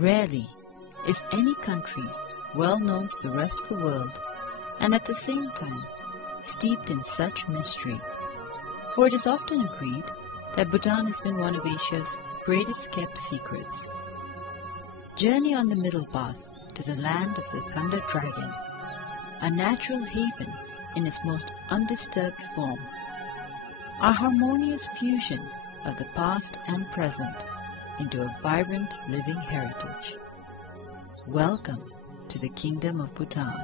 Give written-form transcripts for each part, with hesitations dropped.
Rarely is any country well known to the rest of the world and at the same time steeped in such mystery. For it is often agreed that Bhutan has been one of Asia's greatest kept secrets. Journey on the middle path to the land of the Thunder Dragon, a natural haven in its most undisturbed form, a harmonious fusion of the past and present into a vibrant living heritage. Welcome to the Kingdom of Bhutan.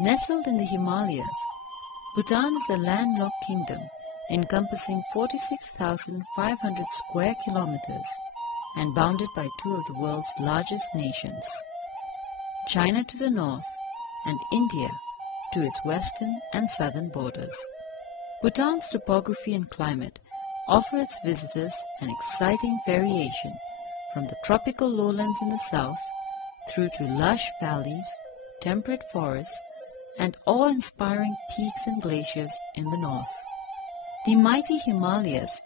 Nestled in the Himalayas, Bhutan is a landlocked kingdom encompassing 46,500 square kilometers and bounded by two of the world's largest nations, China to the north and India to its western and southern borders. Bhutan's topography and climate offer its visitors an exciting variation from the tropical lowlands in the south through to lush valleys, temperate forests, and awe-inspiring peaks and glaciers in the north. The mighty Himalayas,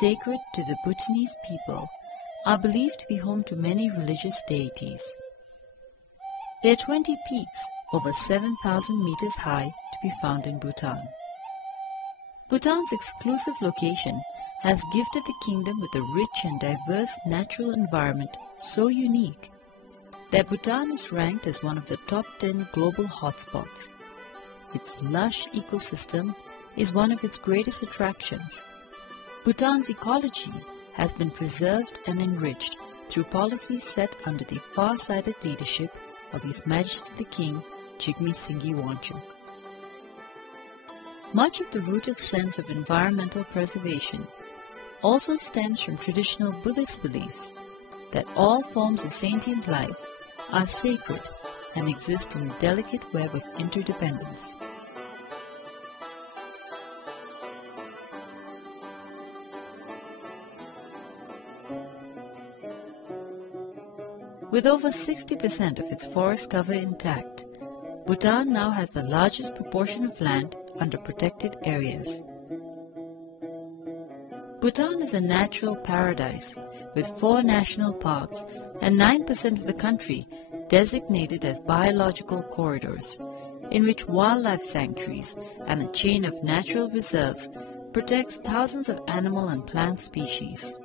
sacred to the Bhutanese people, are believed to be home to many religious deities. There are 20 peaks over 7,000 meters high to be found in Bhutan. Bhutan's exclusive location has gifted the kingdom with a rich and diverse natural environment so unique that Bhutan is ranked as one of the top 10 global hotspots. Its lush ecosystem is one of its greatest attractions. Bhutan's ecology has been preserved and enriched through policies set under the far-sighted leadership of His Majesty the King, Jigme Singye Wanchuk. Much of the rooted sense of environmental preservation also stems from traditional Buddhist beliefs that all forms of sentient life are sacred and exist in a delicate web of interdependence. With over 60% of its forest cover intact, Bhutan now has the largest proportion of land under protected areas. Bhutan is a natural paradise with 4 national parks and 9% of the country designated as biological corridors, in which wildlife sanctuaries and a chain of natural reserves protects thousands of animal and plant species.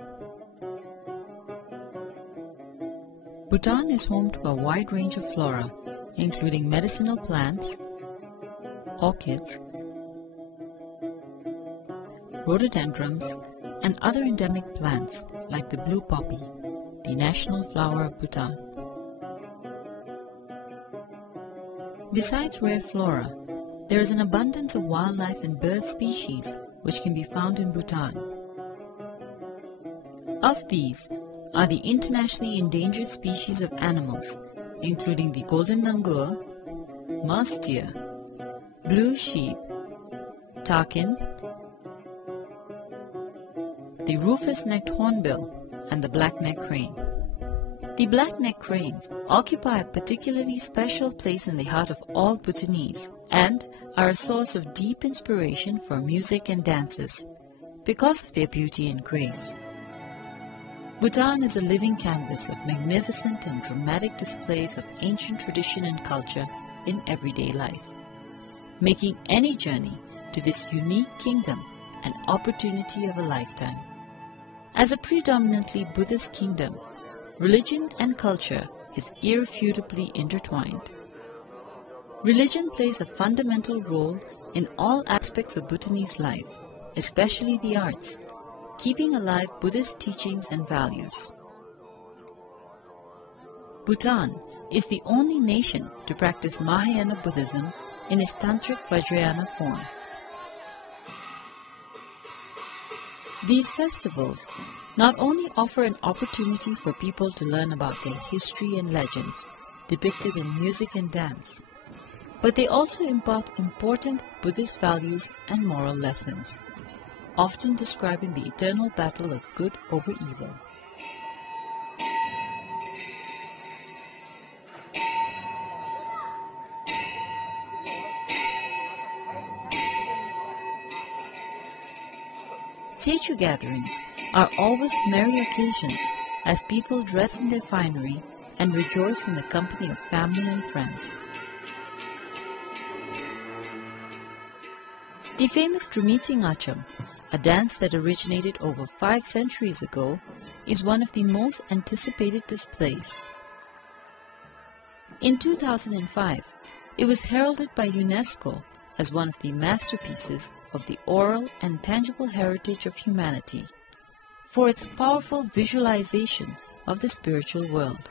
Bhutan is home to a wide range of flora, including medicinal plants, orchids, rhododendrons, and other endemic plants like the blue poppy, the national flower of Bhutan. Besides rare flora, there is an abundance of wildlife and bird species which can be found in Bhutan. Of these are the internationally endangered species of animals, including the golden langur, mouse deer, blue sheep, takin, the rufous-necked hornbill, and the black-necked crane. The black-necked cranes occupy a particularly special place in the heart of all Bhutanese and are a source of deep inspiration for music and dances because of their beauty and grace. Bhutan is a living canvas of magnificent and dramatic displays of ancient tradition and culture in everyday life, making any journey to this unique kingdom an opportunity of a lifetime. As a predominantly Buddhist kingdom, religion and culture is irrefutably intertwined. Religion plays a fundamental role in all aspects of Bhutanese life, especially the arts, keeping alive Buddhist teachings and values. Bhutan is the only nation to practice Mahayana Buddhism in its Tantric Vajrayana form. These festivals not only offer an opportunity for people to learn about their history and legends depicted in music and dance, but they also impart important Buddhist values and moral lessons, often describing the eternal battle of good over evil. Techu gatherings are always merry occasions as people dress in their finery and rejoice in the company of family and friends. The famous Trumitsi Ngacham, a dance that originated over 5 centuries ago, is one of the most anticipated displays. In 2005, it was heralded by UNESCO as one of the masterpieces of the oral and tangible heritage of humanity for its powerful visualization of the spiritual world.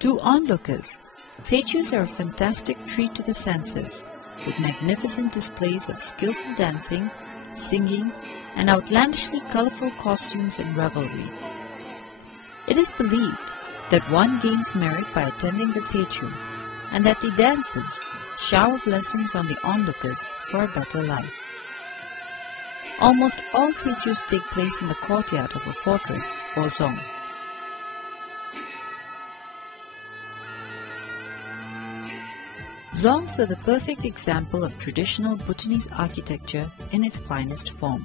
To onlookers, Techus are a fantastic treat to the senses, with magnificent displays of skillful dancing, singing, and outlandishly colorful costumes and revelry. It is believed that one gains merit by attending the Techu, and that the dances shower blessings on the onlookers for a better life. Almost all Techus take place in the courtyard of a fortress or zone. Zongs are the perfect example of traditional Bhutanese architecture in its finest form.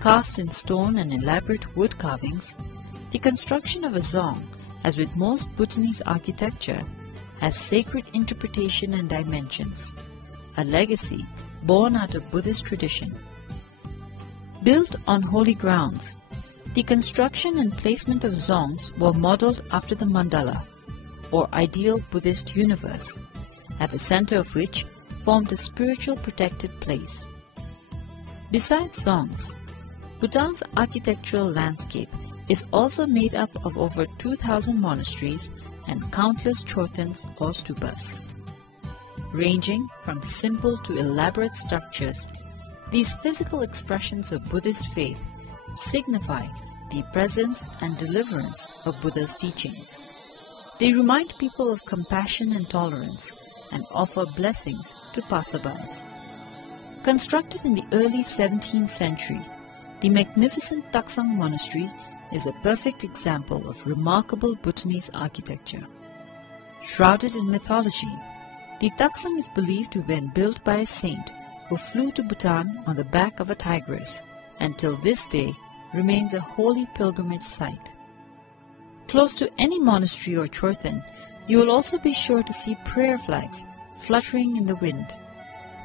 Cast in stone and elaborate wood carvings, the construction of a zong, as with most Bhutanese architecture, has sacred interpretation and dimensions, a legacy born out of Buddhist tradition. Built on holy grounds, the construction and placement of zongs were modeled after the mandala, or ideal Buddhist universe, at the center of which formed a spiritual protected place. Besides zongs, Bhutan's architectural landscape is also made up of over 2,000 monasteries and countless chortens or stupas. Ranging from simple to elaborate structures, these physical expressions of Buddhist faith signify the presence and deliverance of Buddha's teachings. They remind people of compassion and tolerance and offer blessings to passerbys. Constructed in the early 17th century, the magnificent Taksang Monastery is a perfect example of remarkable Bhutanese architecture. Shrouded in mythology, the Taksang is believed to have been built by a saint who flew to Bhutan on the back of a tigress, and till this day remains a holy pilgrimage site. Close to any monastery or chorten, you will also be sure to see prayer flags fluttering in the wind,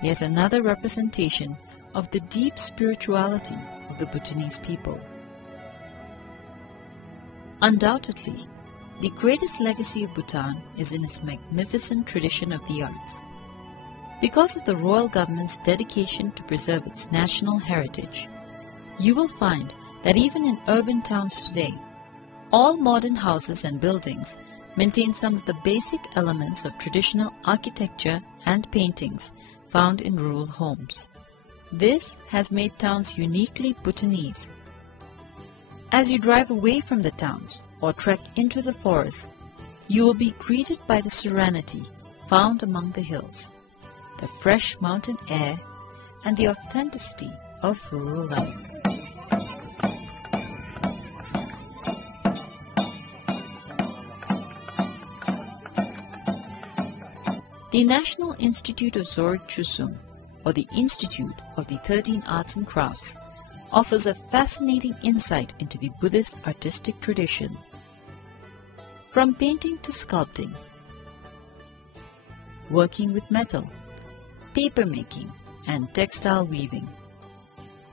yet another representation of the deep spirituality of the Bhutanese people. Undoubtedly, the greatest legacy of Bhutan is in its magnificent tradition of the arts. Because of the royal government's dedication to preserve its national heritage, you will find that even in urban towns today, all modern houses and buildings maintain some of the basic elements of traditional architecture and paintings found in rural homes. This has made towns uniquely Bhutanese. As you drive away from the towns or trek into the forests, you will be greeted by the serenity found among the hills, the fresh mountain air, and the authenticity of rural life. The National Institute of Zorik Chusung, or the Institute of the 13 Arts and Crafts, offers a fascinating insight into the Buddhist artistic tradition. From painting to sculpting, working with metal, paper making, and textile weaving.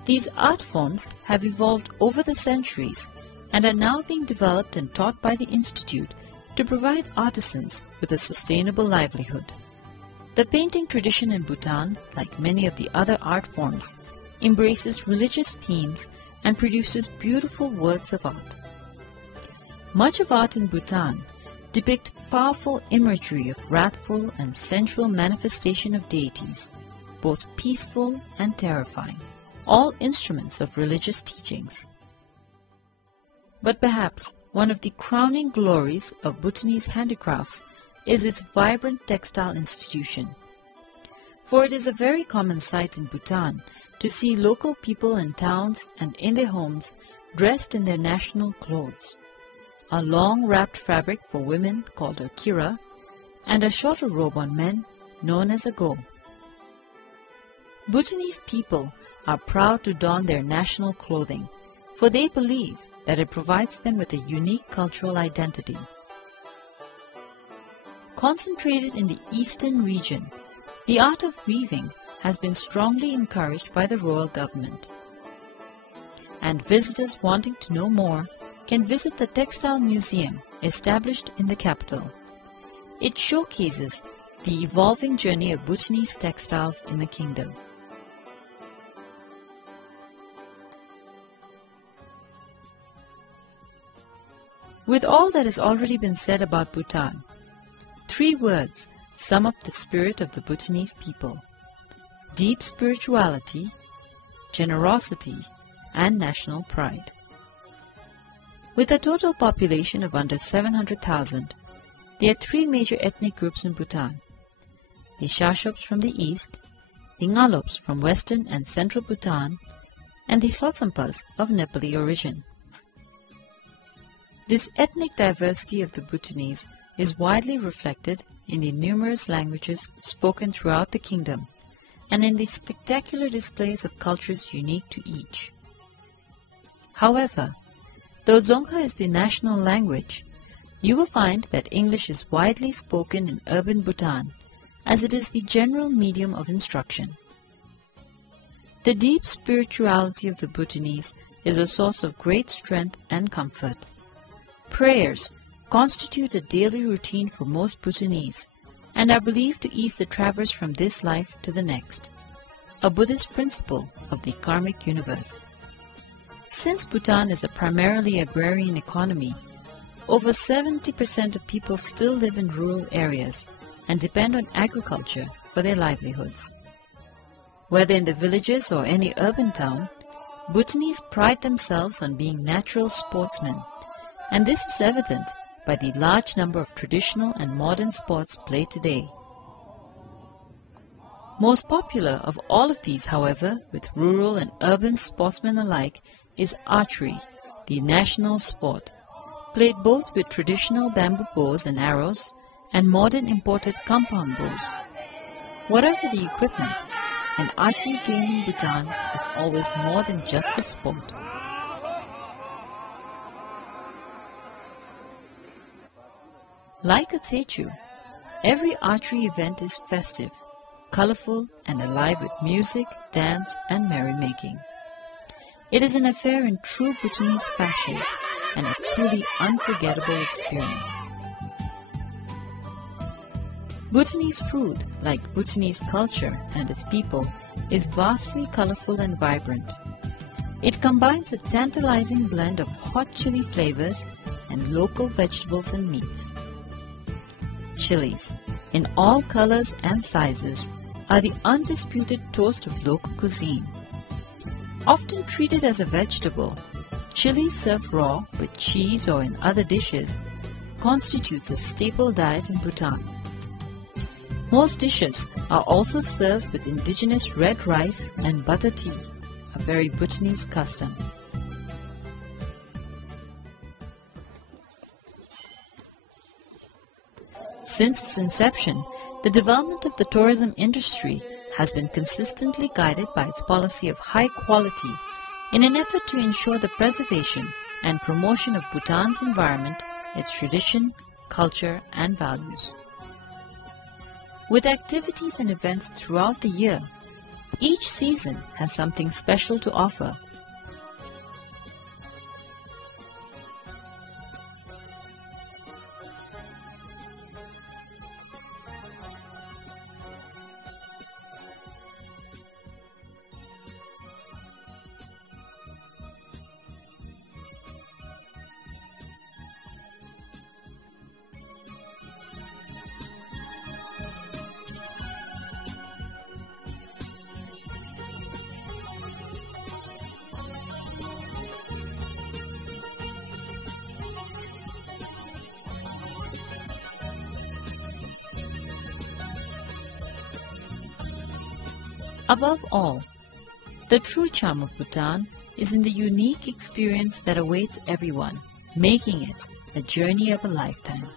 These art forms have evolved over the centuries and are now being developed and taught by the Institute to provide artisans with a sustainable livelihood. The painting tradition in Bhutan, like many of the other art forms, embraces religious themes and produces beautiful works of art. Much of art in Bhutan depict powerful imagery of wrathful and sensual manifestation of deities, both peaceful and terrifying, all instruments of religious teachings. But perhaps one of the crowning glories of Bhutanese handicrafts is its vibrant textile institution. For it is a very common sight in Bhutan to see local people in towns and in their homes dressed in their national clothes. A long wrapped fabric for women called a kira, and a shorter robe on men known as a go. Bhutanese people are proud to don their national clothing, for they believe that it provides them with a unique cultural identity. Concentrated in the eastern region, the art of weaving has been strongly encouraged by the royal government. And visitors wanting to know more can visit the Textile Museum established in the capital. It showcases the evolving journey of Bhutanese textiles in the kingdom. With all that has already been said about Bhutan, 3 words sum up the spirit of the Bhutanese people: deep spirituality, generosity, and national pride. With a total population of under 700,000, there are 3 major ethnic groups in Bhutan: the Shashops from the east, the Ngalops from western and central Bhutan, and the Hlotsampas of Nepali origin. This ethnic diversity of the Bhutanese is widely reflected in the numerous languages spoken throughout the kingdom and in the spectacular displays of cultures unique to each. However, though Dzongkha is the national language, you will find that English is widely spoken in urban Bhutan, as it is the general medium of instruction. The deep spirituality of the Bhutanese is a source of great strength and comfort. Prayers constitute a daily routine for most Bhutanese and are believed to ease the traverse from this life to the next, a Buddhist principle of the karmic universe. Since Bhutan is a primarily agrarian economy, over 70% of people still live in rural areas and depend on agriculture for their livelihoods. Whether in the villages or any urban town, Bhutanese pride themselves on being natural sportsmen, and this is evident by the large number of traditional and modern sports played today. Most popular of all of these, however, with rural and urban sportsmen alike, is archery, the national sport, played both with traditional bamboo bows and arrows and modern imported compound bows. Whatever the equipment, an archery game in Bhutan is always more than just a sport. Like a Techu, every archery event is festive, colorful, and alive with music, dance, and merrymaking. It is an affair in true Bhutanese fashion and a truly unforgettable experience. Bhutanese food, like Bhutanese culture and its people, is vastly colorful and vibrant. It combines a tantalizing blend of hot chili flavors and local vegetables and meats. Chilies, in all colors and sizes, are the undisputed toast of local cuisine. Often treated as a vegetable, chilies served raw with cheese or in other dishes constitutes a staple diet in Bhutan. Most dishes are also served with indigenous red rice and butter tea, a very Bhutanese custom. Since its inception, the development of the tourism industry has been consistently guided by its policy of high quality in an effort to ensure the preservation and promotion of Bhutan's environment, its tradition, culture, and values. With activities and events throughout the year, each season has something special to offer. Above all, the true charm of Bhutan is in the unique experience that awaits everyone, making it a journey of a lifetime.